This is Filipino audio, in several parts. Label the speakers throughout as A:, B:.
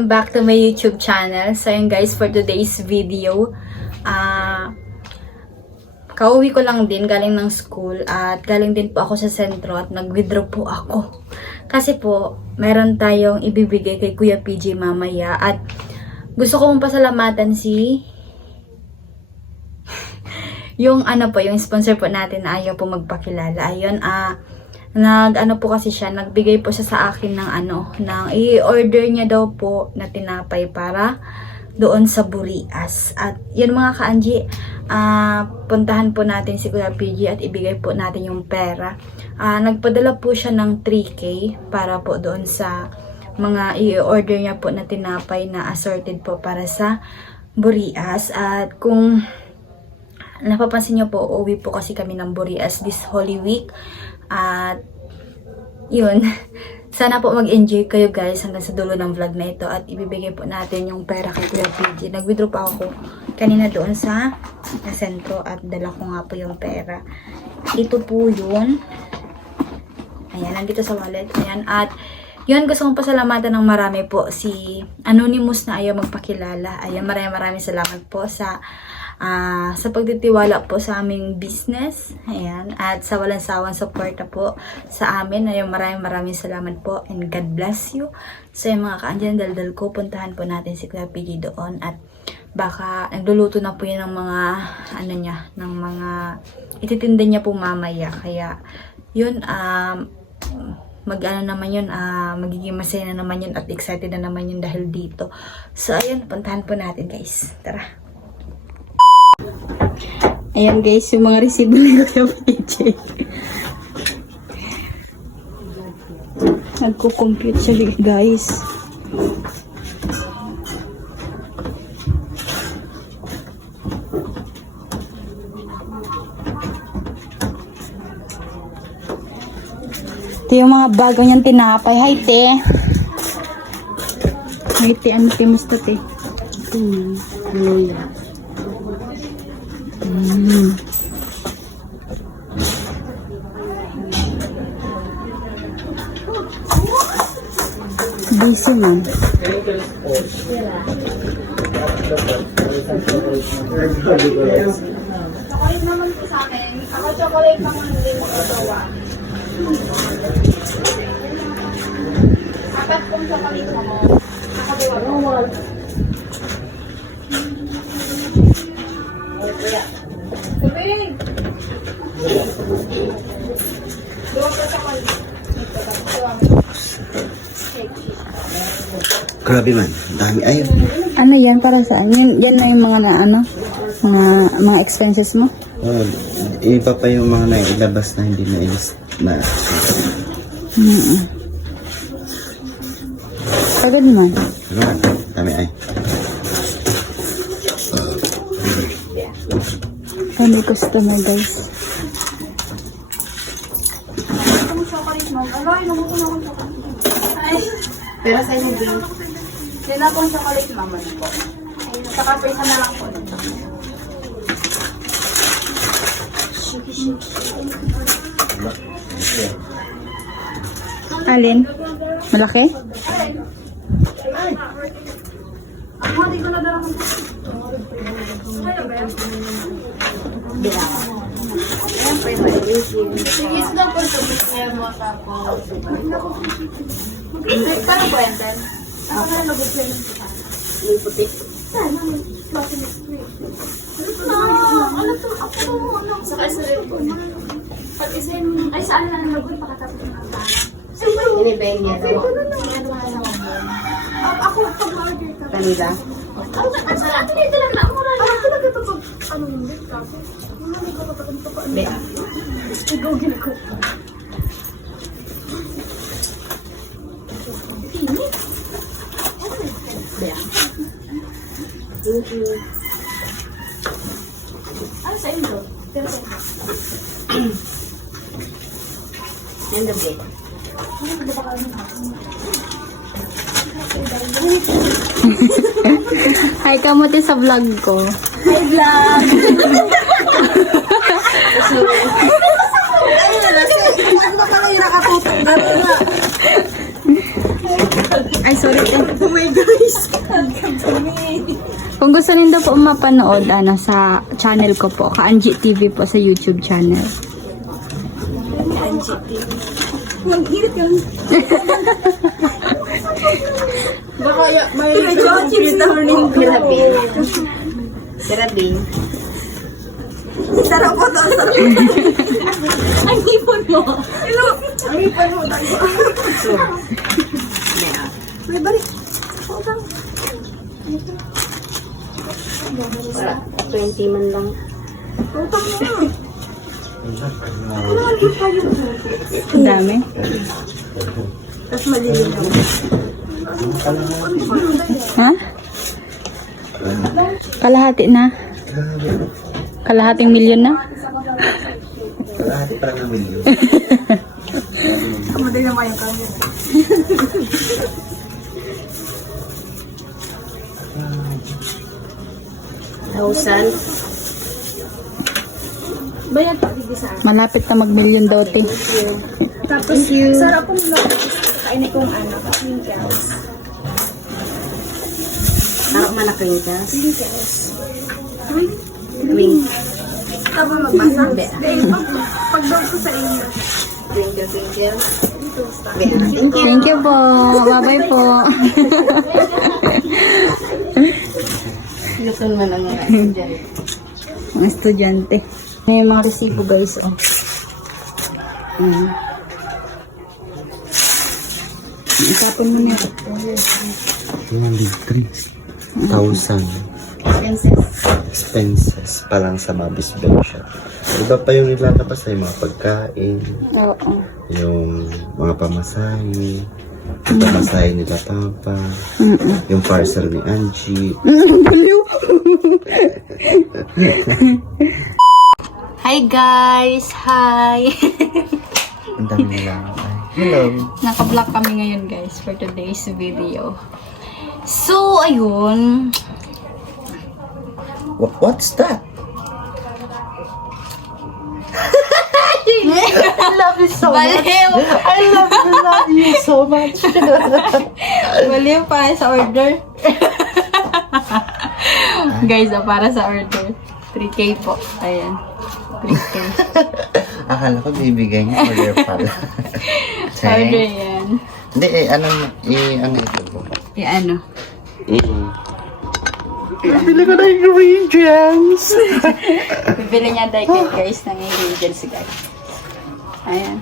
A: welcome back to my YouTube channel. So, ayun guys, for today's video, ah, kauwi ko lang din, galing ng school, at galing din po ako sa sentro at nag-withdraw po ako. Kasi po, meron tayong ibibigay kay Kuya PJ mamaya, at gusto ko mong pasalamatan si yung ano po, yung sponsor po natin na ayaw po magpakilala. Ayun, ah, nag ano po kasi siya, nagbigay po siya sa akin ng ano, ng i-order niya daw po na tinapay para doon sa Burias. At yun mga ka-Anji, ah, puntahan po natin si Kuya PG at ibigay po natin yung pera. Ah, nagpadala po siya ng 3K para po doon sa mga i-order niya po na tinapay na assorted po para sa Burias. At kung napapansin niyo po, uwi po kasi kami ng Burias this Holy Week. At, yun. Sana po mag-enjoy kayo guys hanggang sa dulo ng vlog na ito at ibibigay po natin yung pera kay Kuya PG. Nag-withdraw pa ako kanina doon sa, sentro at dala ko nga po yung pera. Ito po yun. Ayan, nandito sa wallet. Ayan, at yun, gusto kong pasalamatan ng marami po si Anonymous na ayaw magpakilala. Ayan, maraming maraming salamat po sa ah, sa pagtitiwala po sa aming business. Ayan, at sa walang sawang suporta po sa amin. Ayan, maraming maraming salamat po and God bless you. So yung mga kaandyan, daldal ko, puntahan po natin si Kuya PG doon at baka nagluluto na po yan ng mga ano niya, ng mga ititinda niya po mamaya. Kaya yun, um, mag ano naman yun, ah, magiging masaya na naman yun at excited na naman yun dahil dito. So, ayun, puntahan po natin guys. Tara. Ayan guys, yung mga resibo ni Kuya PJ. Nagko-compute siya guys. Ito yung mga bago niyang tinapay. Hi, te. Hi, te. Ano te? Musta, te? Hmm. Mm. Busy man.
B: Chocolate naman po sa akin. Ako chocolate naman hindi mo magawa. Apat pong chocolate mo. Ako diwa.
C: Grabe man, dami. Ay,
A: Ano yan para saan? Yan, yan na yung mga na ano? Mga, mga expenses mo?
C: oh, iba pa yung mga nailabas na hindi na ilis na
A: Mm Pagod man.
C: Ano dami ay.
A: Kami customer guys.
B: Pero sa inyo Yan akong chocolate naman po. Saka pa isa na lang po.
A: Alin? Malaki?
B: Sige, daw po ito. Kaya mo tapos. Paano po yan, Ben? Sa. May puti. Ah, ano to? Ako to, ano? Sa kasi rin po. Pag isa yung, ay saan na lagot pakatapos ng kanta. Ini ba yung yan? Ako, pag ma-order ka. Kanila? Ako, ang sarap. Ito lang na. Mura na. Ako talaga ito pag, ano yung date kasi. Hindi ko pa pa pa pa. Ikaw ginagawa. Sa inyo? Pero sa inyo.
D: End of day.
A: Hi, kamuti sa vlog ko.
B: Hi, vlog!
D: Ano ba pala yung nakatutok na ito na?
A: Ay, Sorry. Oh my gosh. Kung gusto niyo po mapanood ano, sa channel ko po, Kaanji TV po sa YouTube channel.
B: Mag-irit yun. Baka ya, may... Pinag-chips na rin.
D: Pirabin. Pirabin.
B: Sarap po to. Sarap. Ang ipon mo. Hello. Ang ipon mo. May balik. Utang.
D: Wala. 20 man lang.
B: Utang mo. Ano ang ipon mo?
A: Ang dami.
B: Tapos malilinaw.
A: Ha? Kalahati na. Kalahating milyon na.
C: Lahat pa ng milyon.
B: Kamatay naman yung kanya.
D: Thousand.
B: Bayan pa, hindi sa
A: Malapit na mag-milyon daw, te.
B: Tapos, sarap po muna. Kainin kong ano, twinkles.
D: Harap man na krinkas.
B: Twinkles.
D: Twink.
B: Tapos magbasa. Pag, pag daw ko sa inyo.
D: Twinkle, twinkle.
A: Thank you po. Bye-bye po.
D: Gusto man ang mga dyan.
A: Mga estudyante. May mga resibo guys, oh. Mm. Itapon mo na.
C: 203,000 expenses pa lang sa Mabis Bake Shop. Iba pa yung nilalabas ay mga pagkain,
A: Oo.
C: yung mga pamasahe, yung pamasahe nila Papa, yung parcel ni Angie.
A: Hi guys! Hi!
C: Ang dami nila. Hello.
A: Naka-vlog kami ngayon guys for today's video. So, ayun.
C: Wha- What's that?
A: I love you so Baliw!
C: I love you, love you so much.
A: Baliw pa sa order. Guys, ah, para sa order. 3K po. Ayan. 3K.
C: Akala ko bibigay niya order pala.
A: order yan.
C: Hindi, eh, ano, eh, ano ito po?
A: Eh, ano?
C: Eh, Bili ko na ingredients.
A: Bibili niya dahil kay guys ng ingredients guys. Ayan.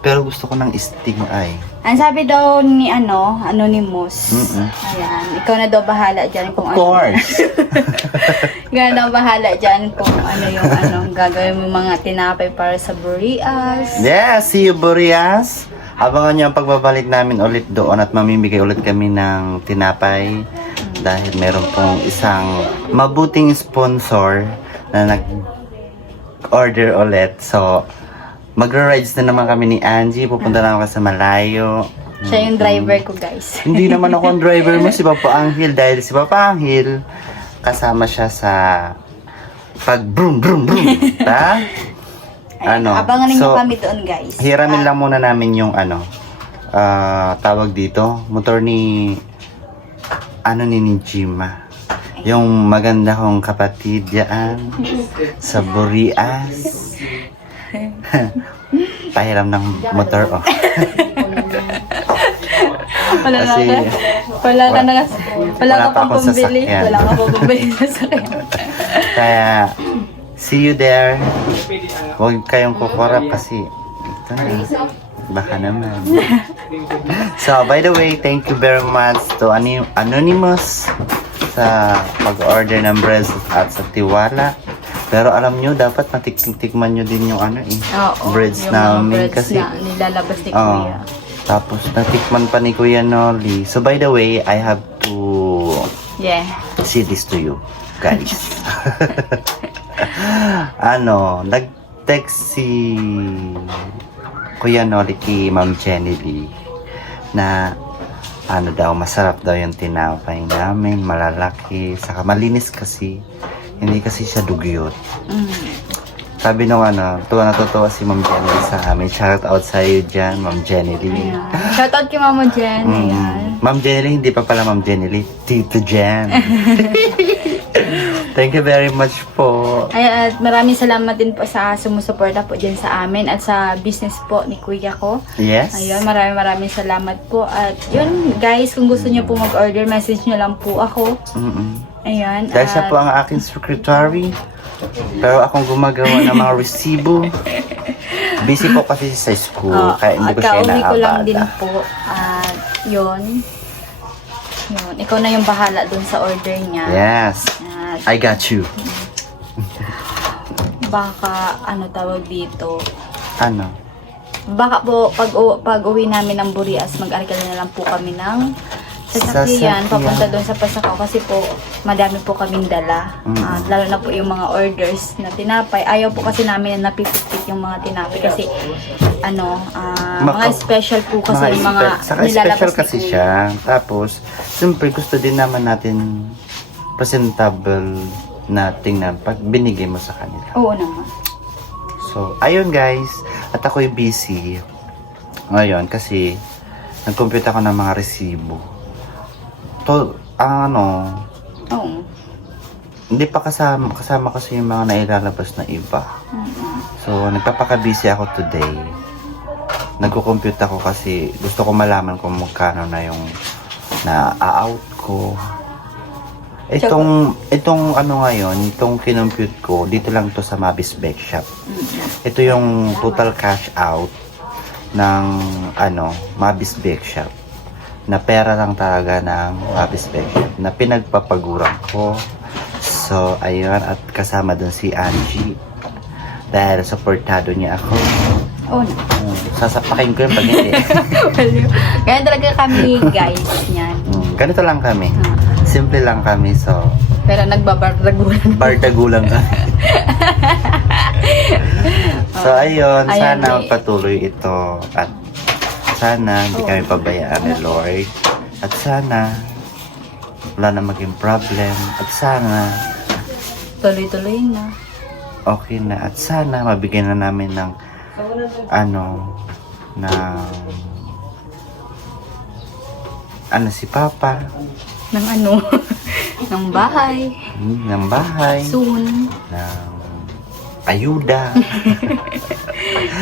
C: Pero gusto ko ng sting eye.
A: Ang sabi daw ni ano, Anonymous.
C: Mm-mm.
A: Ayan. Ikaw na daw bahala dyan kung
C: Of
A: ano.
C: course.
A: Ikaw na daw bahala dyan kung ano yung ano, gagawin mo mga tinapay para sa burias.
C: yeah, see you, Boreas. Abangan niyo ang pagbabalik namin ulit doon at mamimigay ulit kami ng tinapay dahil meron pong isang mabuting sponsor na nag-order ulit. So, magra-rides na naman kami ni Angie. Pupunta na ako sa malayo.
A: Siya yung driver ko guys.
C: Hindi naman ako ang driver mo, si Papa Anghel. Dahil si Papa Anghel, kasama siya sa pag brum brum brum. Ta?
A: Ayan,
C: Ano?
A: Abangan ninyo
C: So,
A: kami doon guys.
C: Hiramin lang muna namin yung ano, ah, tawag dito, motor ni, ano ni ni Jima. Yung maganda kong kapatid yan sa Burias. Pahiram ng motor, oh.
A: Wala na
C: Kasi,
A: ka. Wala ka na. Wala
C: wala
A: ka
C: pa
A: pang
C: sasakyan.
A: Wala ka pang sa sakyan.
C: Kaya, see you there. Huwag kayong kukurap kasi ito na. Baka naman. so, by the way, thank you very much to Anonymous sa pag-order ng breads at sa tiwala. Pero alam nyo, dapat matikman nyo din yung ano eh,
A: Oo.
C: breads
A: yung
C: namin
A: breads
C: kasi
A: na nilalabas ni
C: Oo.
A: Kuya.
C: tapos natikman pa ni Kuya Nolly. So by the way, I have to
A: Yeah.
C: see this to you, guys. ano, nag-text si Kuya Noli kay Ma'am Jenny Lee na ano daw, masarap daw yung tinapay namin, malalaki, saka malinis kasi. Hindi kasi siya dugyot.
A: Mm.
C: Sabi nung ano, tuwa natutuwa si Ma'am Jenny sa amin. Shout out sa iyo dyan, Ma'am Jenny Lee.
A: Ayan. Shoutout kay Mama Jen.
C: Mm. Ma'am Jenny Lee, hindi pa pala Ma'am Jenny Lee. Tito Jen. Thank you very much po.
A: Ayan, at maraming salamat din po sa sumusuporta po dyan sa amin at sa business po ni Kuya ko.
C: Yes?
A: Ayun, maraming maraming salamat po. At yun, guys, kung gusto niyo po mag-order, message niyo lang po ako.
C: Mm-mm.
A: Ayan.
C: Dahil siya po ang aking secretary. Pero akong gumagawa ng mga resibo. Busy po kasi sa school,
A: Oh,
C: kaya hindi ko siya
A: kauwi ko lang din po. At yun. Yun. Ikaw na yung bahala dun sa order niya.
C: Yes,
A: At
C: I got you.
A: baka, ano tawag dito,
C: Ano?
A: baka po pag, u- pag uwi namin ng Burias, mag-argal na lang po kami ng sasakyan,
C: Sasakyan.
A: papunta doon sa Pasakaw kasi po madami po kaming dala.
C: Mm.
A: At lalo na po yung mga orders na tinapay. Ayaw po kasi namin na napipitik yung mga tinapay kasi ano, ah, mga special po kasi yung mga
C: saka
A: nilalabas
C: special
A: ni
C: kasi
A: Kuya.
C: siya. Tapos, siyempre gusto din naman natin presentable na tingnan pag binigay mo sa kanila.
A: Oo naman.
C: So, ayun guys. At ako'y busy. Ngayon, kasi nag-compute ako ng mga resibo. To, ang ano,
A: Oo.
C: hindi pa kasama, kasama kasi yung mga nailalabas na iba. So, nagpapaka-busy ako today. Nagko-compute ako kasi gusto ko malaman kung magkano na yung na-out ko. Itong, itong ano ngayon, itong kinompute ko, dito lang to sa Mabis Bake Shop. Ito yung total cash out ng ano, Mabis Bake Shop. Na pera lang talaga ng Bake Shop na pinagpapaguran ko. So, ayun, at kasama dun si Angie. Dahil supportado niya ako.
A: Oo na.
C: Hmm, sasapakin ko yung pag hindi.
A: Ganyan talaga kami guys niyan.
C: Hmm, ganito lang kami.
A: Ah.
C: Simple lang kami, so
A: Pero nagbabardagulan.
C: bardagulang kami. so ayun, sana
A: eh.
C: patuloy ito at sana hindi kami pabayaan ni Lord at sana wala na maging problem at sana
A: Tuloy-tuloy na.
C: okay na at sana mabigyan na namin ng ano ng ano si Papa
A: Ng ano? ng bahay.
C: hmm, ng bahay
A: Soon.
C: ng ayuda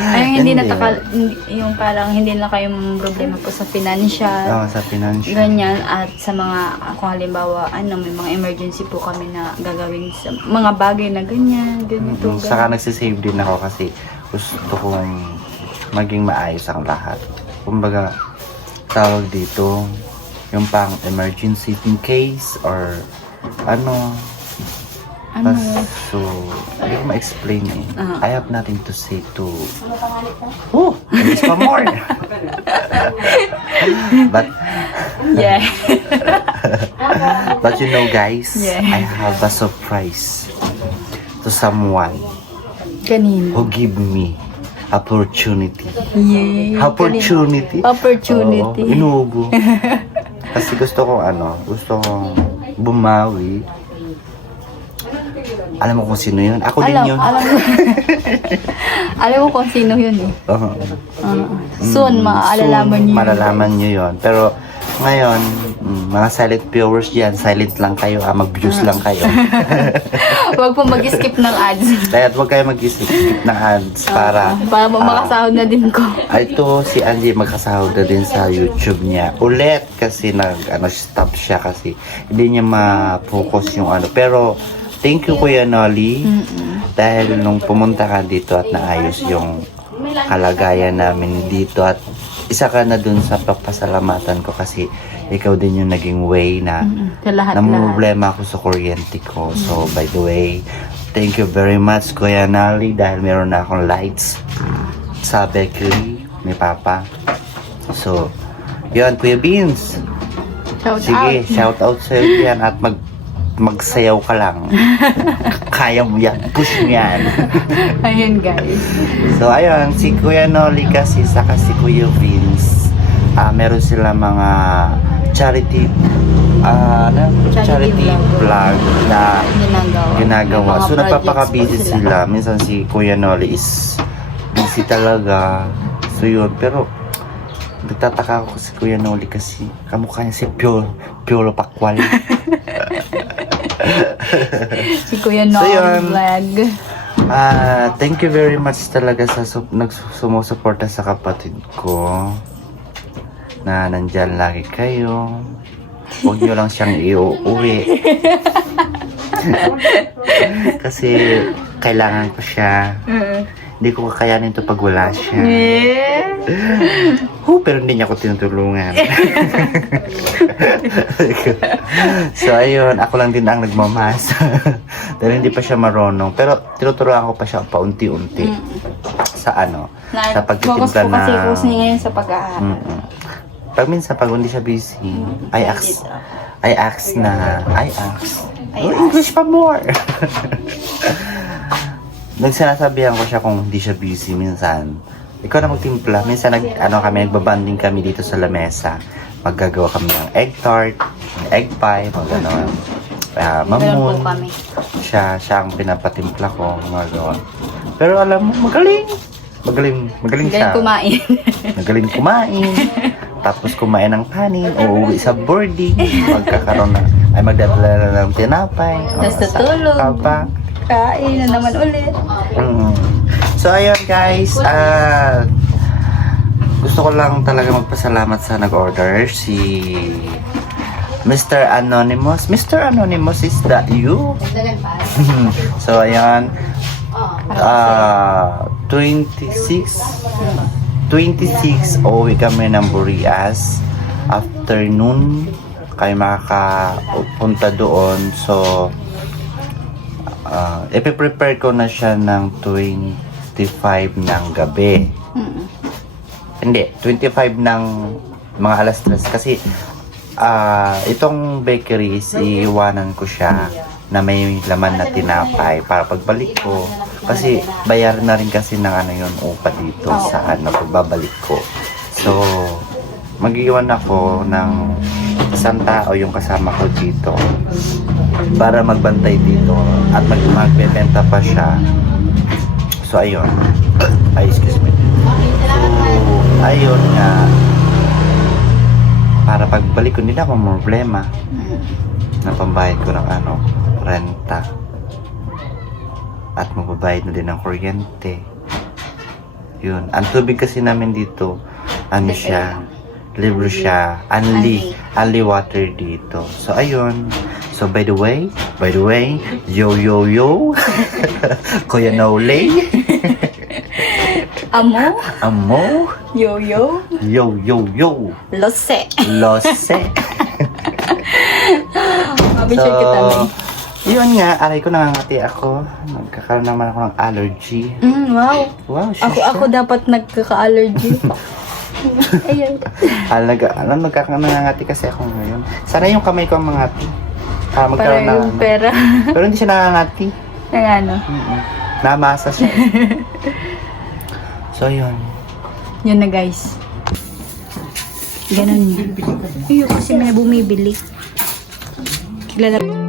A: Ay, hindi na
C: Hindi.
A: takal, hindi- yung parang hindi na kayong problema po sa financial.
C: oh, sa financial
A: Ganyan. At sa mga, kung halimbawa, ano, may mga emergency po kami na gagawin sa mga bagay na ganyan, ganito,
C: Mm, Saka
A: ganyan.
C: nagsisave din ako kasi gusto kong maging maayos ang lahat. Kumbaga, tawag dito, yung pang emergency in case or ano.
A: Ano?
C: So, hindi ko ma-explain eh.
A: Ah.
C: I have nothing to say to... Oh! There's pa more! but,
A: Yeah.
C: but you know guys,
A: Yeah.
C: I have a surprise to someone
A: Kanino?
C: who give me opportunity.
A: Yeah.
C: Opportunity?
A: Opportunity.
C: Oo, inuubo. Kasi gusto ko ano, gusto kong bumawi. Alam mo kung sino yun? Ako din
A: Alam,
C: yun.
A: alam mo. alam mo kung sino yun eh.
C: Oo.
A: Ah, soon,
C: Mm,
A: maalalaman
C: soon,
A: yun.
C: Malalaman nyo yun. Pero ngayon, mm, mga silent viewers dyan, silent lang kayo, ah, mag-views lang kayo.
A: Huwag po mag-skip ng ads.
C: Kaya huwag kayo mag-skip ng ads para
A: Para mo makasahod na din ko.
C: Ah, ito si Angie magkasahod na din sa YouTube niya. Ulit kasi nag ano stop siya kasi hindi niya ma-focus yung ano. Pero thank you Kuya Nolly dahil nung pumunta ka dito at naayos yung kalagayan namin dito at isa ka na dun sa papasalamatan ko kasi ikaw din yung naging way na
A: Sa lahat-lahat.
C: problema ako sa kuryente ko. So, by the way, thank you very much, Kuya Nali, dahil meron na akong lights sa bakery ni Papa. So, yun, Kuya Beans.
A: Shout
C: Sige,
A: out.
C: shout out sa iyo yan at mag magsayaw ka lang. Kaya mo yan. Push mo yan.
A: Ayan guys.
C: So, ayun, si Kuya Noli kasi, saka si Kuya Vince, ah meron sila mga charity ah, ano?
A: Charity
C: charity
A: vlog.
C: vlog na
A: ginagawa.
C: ginagawa. So, nagpapaka-busy
A: po
C: sila. Minsan si Kuya Noli is busy talaga. So, yun. Pero, nagtataka ako si Kuya Noli kasi kamukha niya si Piolo, Piolo Pakwal.
A: Si Kuya
C: So,
A: Noong
C: yun.
A: vlog.
C: Ah, thank you very much talaga sa su- nagsumusuporta sa kapatid ko. Na nandyan lagi kayo. Huwag nyo lang siyang iuwi. Kasi kailangan ko siya. Hindi ko kakayanin to pag wala siya.
A: Eh.
C: Oh, pero hindi niya ako tinutulungan. so, ayun. Ako lang din ang nagmamas. Dahil hindi pa siya marunong. Pero tinuturuan ko pa siya paunti-unti. Sa ano? Sa
A: Focus
C: pagtitimpla
A: kasi
C: na...
A: focus niya ngayon sa pag-aaral.
C: Mm-mm. Pag minsan, pag hindi siya busy, I ask, I ask na, I ask, oh, English pa more. Nagsinasabihan ko siya kung hindi siya busy minsan. Ikaw na magtimpla. Minsan nag, ano kami, nagbabanding kami dito sa lamesa. Maggagawa kami ng egg tart, egg pie, mga ganon. Uh, mamoon.
A: kami.
C: Siya, siya ang pinapatimpla ko, mga ganon. Pero alam mo, magaling. Magaling, magaling siya.
A: Galing kumain.
C: Magaling kumain. Tapos kumain ng kanin, uuwi sa boarding, magkakaroon na, ay magdadala na ng tinapay.
A: Tapos tutulog.
C: Kapa.
A: Kain na naman ulit.
C: Mm. So, ayun guys, ah, gusto ko lang talaga magpasalamat sa nag-order, si Mr. Anonymous. Mr. Anonymous, is that you? so, ayan, ah 26 26 uwi kami ng Burias afternoon kayo makakapunta doon so uh, ipiprepare ko na siya ng 25 ng gabi.
A: Mm.
C: hindi 25 ng mga alas 3 kasi ah itong bakery is iiwanan ko siya na may laman na tinapay para pagbalik ko. Kasi bayar na rin kasi ng ano yun upa dito sa ano pagbabalik ko. So mag-iwan ako ng isang tao yung kasama ko dito para magbantay dito at mag magbebenta pa siya. So ayun. Ay excuse me. So ayun nga. Para pagbalik ko hindi na ako problema na pambayad ko ng ano renta. At magbabayad na din ng kuryente. Yun. Ang tubig kasi namin dito ano siya libre siya only only water dito so ayun so by the way by the way yo yo yo kuya Nole
A: Amo,
C: amo
A: yo-yo,
C: yo yo yo
A: lose.
C: lose
A: Mabisyon kita, May.
C: yun nga, aray ko nangangati ako. Nagkakaroon naman ako ng allergy.
A: Mm, wow.
C: Wow,
A: Ako,
C: shusha.
A: ako dapat nagkaka-allergy. Ayun.
C: Ah, nag, ano, nagkakanangangati kasi ako ngayon. Sana yung kamay ko ang mangati. Para
A: Para
C: magkaroon na,
A: yung pera.
C: Pero hindi siya nangangati.
A: Ang ano.
C: Mm-mm. Namasa siya. so, yun.
A: Yun na, guys. Ganun yun. Ayun, kasi may bumibili. Kilala